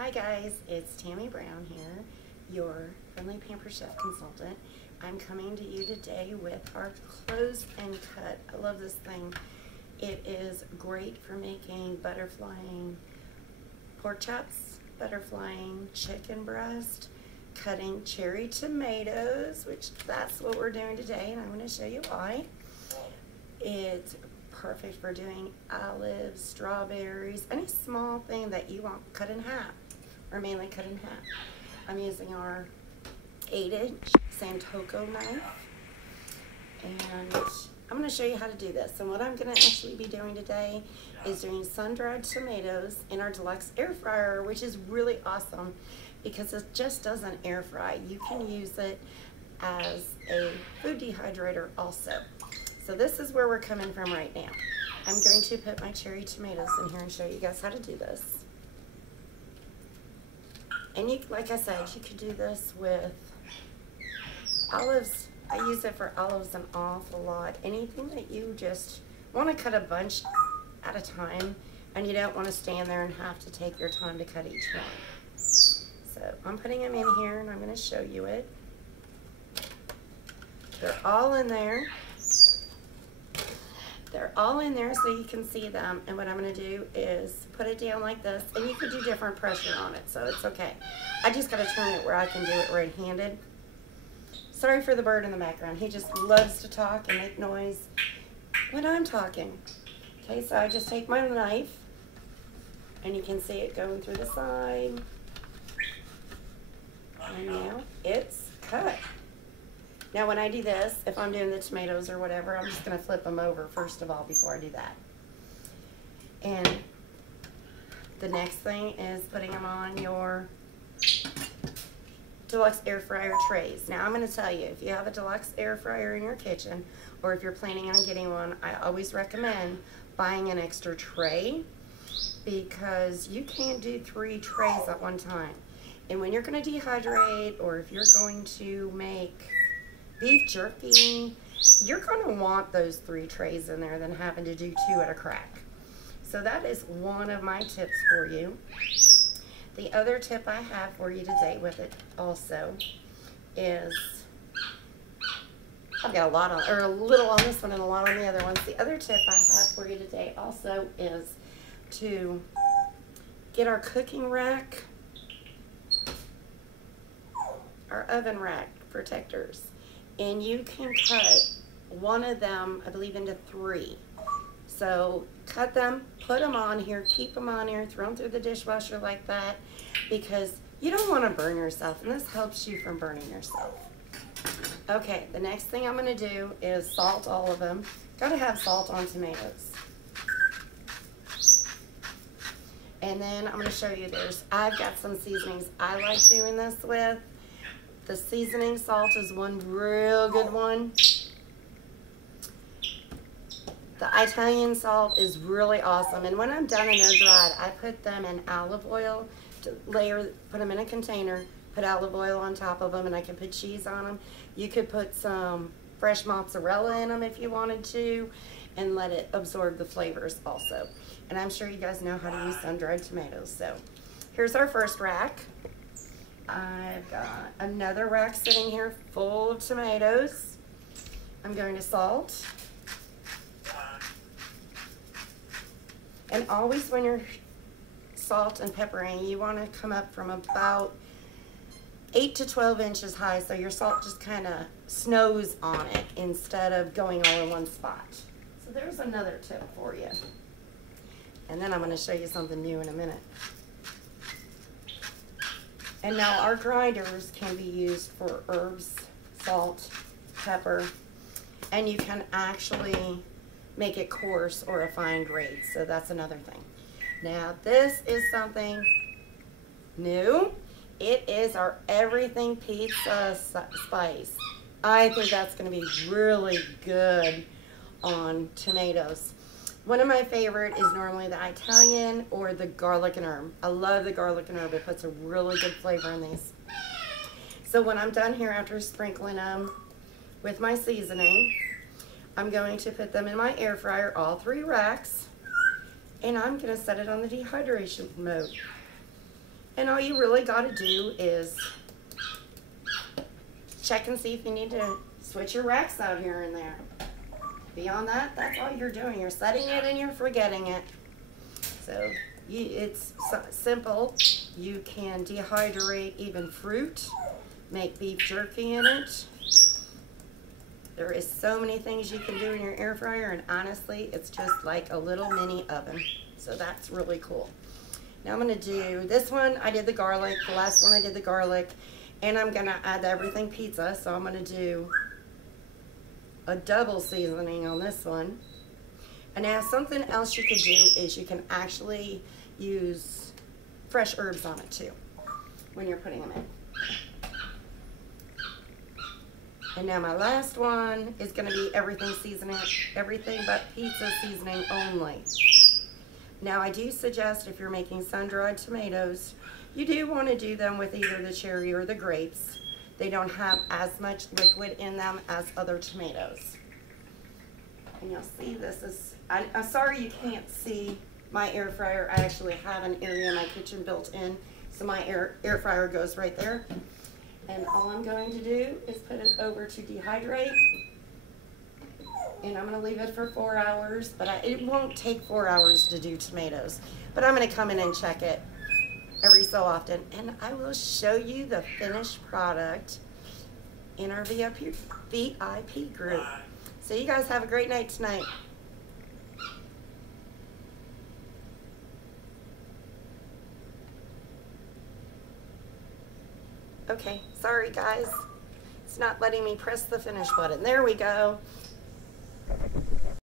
Hi guys, it's Tammy Brown here, your friendly Pampered Chef consultant. I'm coming to you today with our close and cut. I love this thing. It is great for making butterflying pork chops, butterflying chicken breast, cutting cherry tomatoes, which that's what we're doing today, and I'm going to show you why. It's perfect for doing olives, strawberries, any small thing that you want cut in half, or mainly cut in half. I'm using our 8-inch Santoku knife, and I'm going to show you how to do this. And what I'm going to actually be doing today is doing sun-dried tomatoes in our Deluxe Air Fryer, which is really awesome because it just doesn't air fry. You can use it as a food dehydrator also. So this is where we're coming from right now. I'm going to put my cherry tomatoes in here and show you guys how to do this. And you, like I said, you could do this with olives. I use it for olives an awful lot. Anything that you just want to cut a bunch at a time and you don't want to stand there and have to take your time to cut each one. So I'm putting them in here and I'm going to show you it. They're all in there. They're all in there so you can see them, and what I'm going to do is put it down like this, and you could do different pressure on it, so it's okay. I just got to turn it where I can do it right-handed. Sorry for the bird in the background. He just loves to talk and make noise when I'm talking. Okay, so I just take my knife, and you can see it going through the side, and now it's cut. Now when I do this, if I'm doing the tomatoes or whatever, I'm just going to flip them over first of all before I do that. And the next thing is putting them on your Deluxe Air Fryer trays. Now I'm going to tell you, if you have a Deluxe Air Fryer in your kitchen, or if you're planning on getting one, I always recommend buying an extra tray because you can't do 3 trays at one time. And when you're going to dehydrate, or if you're going to make beef jerky, you're going to want those 3 trays in there than having to do 2 at a crack. So that is one of my tips for you. The other tip I have for you today with it also is, I've got a lot on, or a little on this one and a lot on the other ones. The other tip I have for you today also is to get our cooking rack, our oven rack protectors. And you can cut one of them, I believe, into 3. So cut them, put them on here, keep them on here, throw them through the dishwasher like that, because you don't want to burn yourself, and this helps you from burning yourself. Okay, the next thing I'm going to do is salt all of them. Got to have salt on tomatoes. And then I'm going to show you I've got some seasonings I like doing this with. The seasoning salt is one real good one. The Italian salt is really awesome. And when I'm done and they're dried, I put them in olive oil to put them in a container, put olive oil on top of them, and I can put cheese on them. You could put some fresh mozzarella in them if you wanted to, and let it absorb the flavors also. And I'm sure you guys know how to use sun-dried tomatoes. So here's our first rack. I've got another rack sitting here full of tomatoes. I'm going to salt. And always when you're salt and peppering, you want to come up from about 8 to 12 inches high, so your salt just kind of snows on it instead of going all in one spot. So there's another tip for you. And then I'm going to show you something new in a minute. And now our grinders can be used for herbs, salt, pepper, and you can actually make it coarse or a fine grade. So that's another thing. Now this is something new. It is our everything pizza spice. I think that's going to be really good on tomatoes. One of my favorite is normally the Italian or the garlic and herb. I love the garlic and herb. It puts a really good flavor in these. So when I'm done here, after sprinkling them with my seasoning, I'm going to put them in my air fryer, all 3 racks, and I'm going to set it on the dehydration mode. And all you really got to do is check and see if you need to switch your racks out here and there. Beyond that, that's all you're doing. You're setting it and you're forgetting it. So it's simple. You can dehydrate even fruit, make beef jerky in it. There is so many things you can do in your air fryer, and honestly, it's just like a little mini oven. So that's really cool. Now I'm gonna do this one. I did the garlic. The last one I did the garlic, and I'm gonna add the everything pizza. So I'm gonna do a double seasoning on this one. And now something else you could do is you can actually use fresh herbs on it too when you're putting them in. And now my last one is going to be everything seasoning, everything but pizza seasoning only. Now I do suggest if you're making sun-dried tomatoes, you do want to do them with either the cherry or the grapes. They don't have as much liquid in them as other tomatoes. And you'll see this is, I'm sorry you can't see my air fryer. I actually have an area in my kitchen built in, so my air fryer goes right there. And all I'm going to do is put it over to dehydrate. And I'm going to leave it for 4 hours, but it won't take 4 hours to do tomatoes. But I'm going to come in and check it every so often. And I will show you the finished product in our VIP group. So you guys have a great night tonight. Okay, sorry guys. It's not letting me press the finish button. There we go.